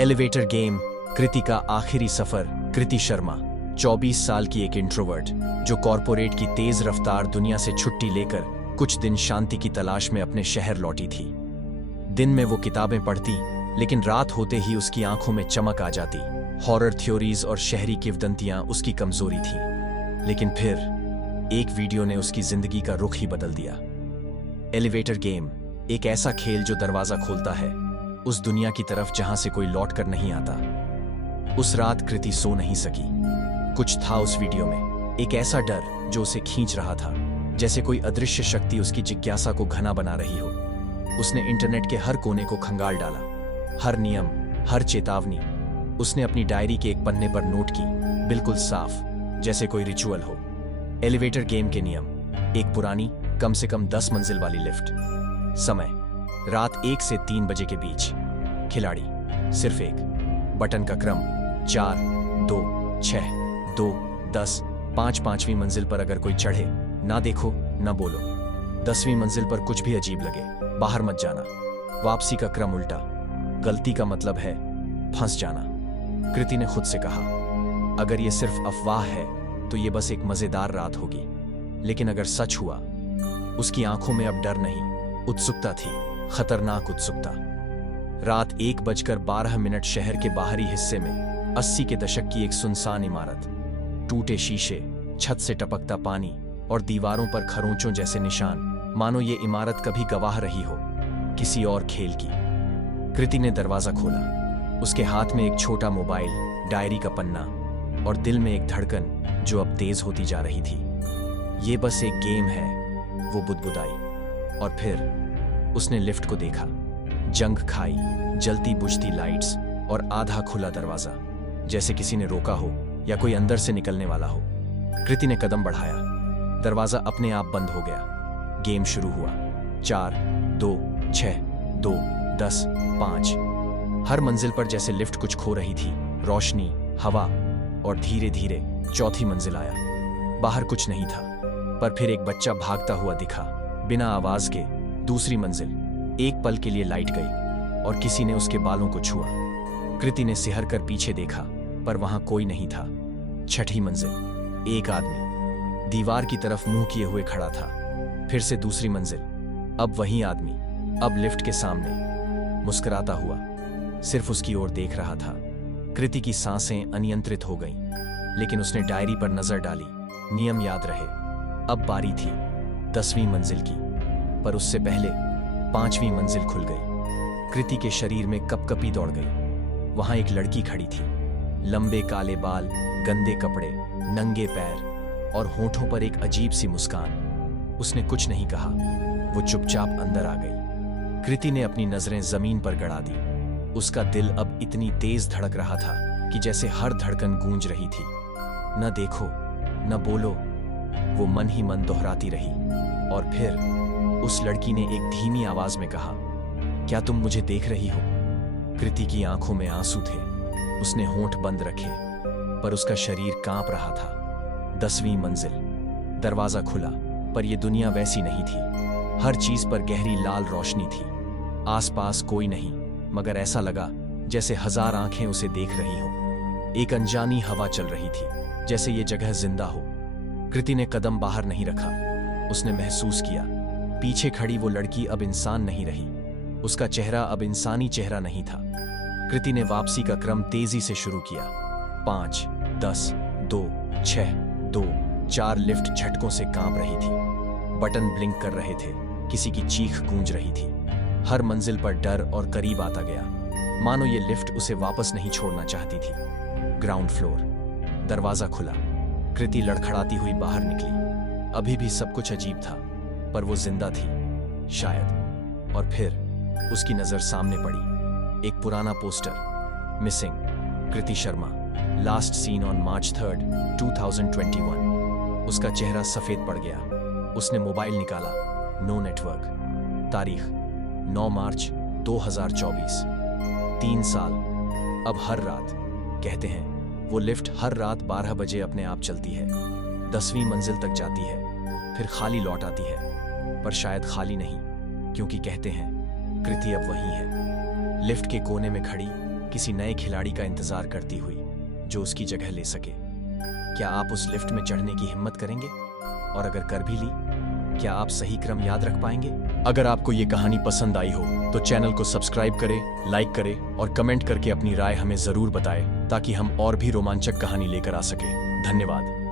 Elevator game, कृति का आखिरी सफर। कृति शर्मा 24 साल की एक इंट्रोवर्ट जो कॉरपोरेट की तेज रफ्तार दुनिया से छुट्टी लेकर कुछ दिन शांति की तलाश में अपने शहर लौटी थी। दिन में वो किताबें पढ़ती, लेकिन रात होते ही उसकी आंखों में चमक आ जाती। हॉरर थ्योरीज और शहरी किंवदंतियां उसकी कमजोरी थी। लेकिन फिर एक वीडियो ने उसकी जिंदगी का रुख ही बदल दिया। एलिवेटर गेम एक ऐसा खेल जो दरवाजा खोलता है उस दुनिया की तरफ जहां से कोई लौट कर नहीं आता। उस रात कृति सो नहीं सकी। कुछ था उस वीडियो में, एक ऐसा डर जो उसे खींच रहा था, जैसे कोई अदृश्य शक्ति उसकी जिज्ञासा को घना बना रही हो। उसने इंटरनेट के हर कोने को खंगाल डाला, हर नियम, हर चेतावनी उसने अपनी डायरी के एक पन्ने पर नोट की, बिल्कुल साफ, जैसे कोई रिचुअल हो। एलिवेटर गेम के नियम: एक पुरानी, कम से कम 10 मंजिल वाली लिफ्ट। समय: रात 1 से 3 बजे के बीच। खिलाड़ी: सिर्फ एक। बटन का क्रम: 4, 2, 6, 2, 10। 5वीं मंजिल पर अगर कोई चढ़े, ना देखो ना बोलो। 10वीं मंजिल पर कुछ भी अजीब लगे, बाहर मत जाना। वापसी का क्रम उल्टा, गलती का मतलब है फंस जाना। कृति ने खुद से कहा, अगर ये सिर्फ अफवाह है तो ये बस एक मजेदार रात होगी। लेकिन अगर सच हुआ? उसकी आंखों में अब डर नहीं, उत्सुकता थी, खतरनाक उत्सुकता। रात 1:12 शहर के बाहरी हिस्से में 80 के दशक की एक सुनसान इमारत। टूटे शीशे, छत से टपकता पानी और दीवारों पर खरोंचों जैसे निशान, मानो ये इमारत कभी गवाह रही हो किसी और खेल की। कृति ने दरवाजा खोला। उसके हाथ में एक छोटा मोबाइल, डायरी का पन्ना और दिल में एक धड़कन जो अब तेज होती जा रही थी। ये बस एक गेम है, वो बुदबुदाई। और फिर उसने लिफ्ट को देखा। जंग खाई, जलती बुझती लाइट्स और आधा खुला दरवाजा, जैसे किसी ने रोका हो या कोई अंदर से निकलने वाला हो। कृति ने कदम बढ़ाया। दरवाजा अपने आप बंद हो गया। गेम शुरू हुआ। 4, 2, 6, 2, 10, 5। हर मंजिल पर जैसे लिफ्ट कुछ खो रही थी, रोशनी, हवा, और धीरे धीरे चौथी मंजिल आया। बाहर कुछ नहीं था, पर फिर एक बच्चा भागता हुआ दिखा, बिना आवाज के। दूसरी मंजिल, एक पल के लिए लाइट गई और किसी ने उसके बालों को छुआ। कृति ने सिहर कर पीछे देखा, पर वहां कोई नहीं था। छठी मंजिल, एक आदमी दीवार की तरफ मुंह किए हुए खड़ा था। फिर से दूसरी मंजिल, अब वही आदमी, अब लिफ्ट के सामने, मुस्कुराता हुआ, सिर्फ उसकी ओर देख रहा था। कृति की सांसें अनियंत्रित हो गईं, लेकिन उसने डायरी पर नजर डाली। नियम याद रहे। अब बारी थी 10वीं मंजिल की, पर उससे पहले 5वीं मंजिल खुल गई। कृति के शरीर में कपकपी दौड़ गई। वहां एक लड़की खड़ी थी, लंबे काले बाल, गंदे कपड़े, नंगे पैर और होठों पर एक अजीब सी मुस्कान। उसने कुछ नहीं कहा, वो चुपचाप अंदर आ गई। कृति ने अपनी नजरें जमीन पर गड़ा दी। उसका दिल अब इतनी तेज धड़क रहा था कि जैसे हर धड़कन गूंज रही थी। न देखो, न बोलो, वो मन ही मन दोहराती रही। और फिर उस लड़की ने एक धीमी आवाज में कहा, क्या तुम मुझे देख रही हो? कृति की आंखों में आंसू थे। उसने होंठ बंद रखे, पर उसका शरीर कांप रहा था। 10वीं मंजिल, दरवाजा खुला, पर यह दुनिया वैसी नहीं थी। हर चीज पर गहरी लाल रोशनी थी। आसपास कोई नहीं, मगर ऐसा लगा जैसे 1000 आंखें उसे देख रही हों। एक अनजानी हवा चल रही थी, जैसे ये जगह जिंदा हो। कृति ने कदम बाहर नहीं रखा। उसने महसूस किया, पीछे खड़ी वो लड़की अब इंसान नहीं रही। उसका चेहरा अब इंसानी चेहरा नहीं था। कृति ने वापसी का क्रम तेजी से शुरू किया। 5, 10, 2, 6, 2, 4। लिफ्ट झटकों से कांप रही थी। बटन ब्लिंक कर रहे थे, किसी की चीख गूंज रही थी। हर मंजिल पर डर और करीब आता गया, मानो ये लिफ्ट उसे वापस नहीं छोड़ना चाहती थी। ग्राउंड फ्लोर, दरवाजा खुला। कृति लड़खड़ाती हुई बाहर निकली। अभी भी सब कुछ अजीब था, पर वो जिंदा थी, शायद। और फिर उसकी नजर सामने पड़ी। एक पुराना poster, missing Kriti Sharma, last seen on March 3, 2021। उसका चेहरा सफेद पड़ गया। उसने मोबाइल निकाला, नो नेटवर्क। तारीख 9 मार्च 2024। 3 साल। अब हर रात, कहते हैं वो लिफ्ट हर रात 12 बजे अपने आप चलती है, 10वीं मंजिल तक जाती है, फिर खाली लौट आती है। पर शायद खाली नहीं, क्योंकि कहते हैं कृति अब वही है, लिफ्ट के कोने में खड़ी, किसी नए खिलाड़ी का इंतजार करती हुई जो उसकी जगह ले सके। क्या आप उस लिफ्ट में चढ़ने की हिम्मत करेंगे? और अगर कर भी ली, क्या आप सही क्रम याद रख पाएंगे? अगर आपको ये कहानी पसंद आई हो तो चैनल को सब्सक्राइब करें, लाइक करें और कमेंट करके अपनी राय हमें जरूर बताएं ताकि हम और भी रोमांचक कहानी लेकर आ सकें। धन्यवाद।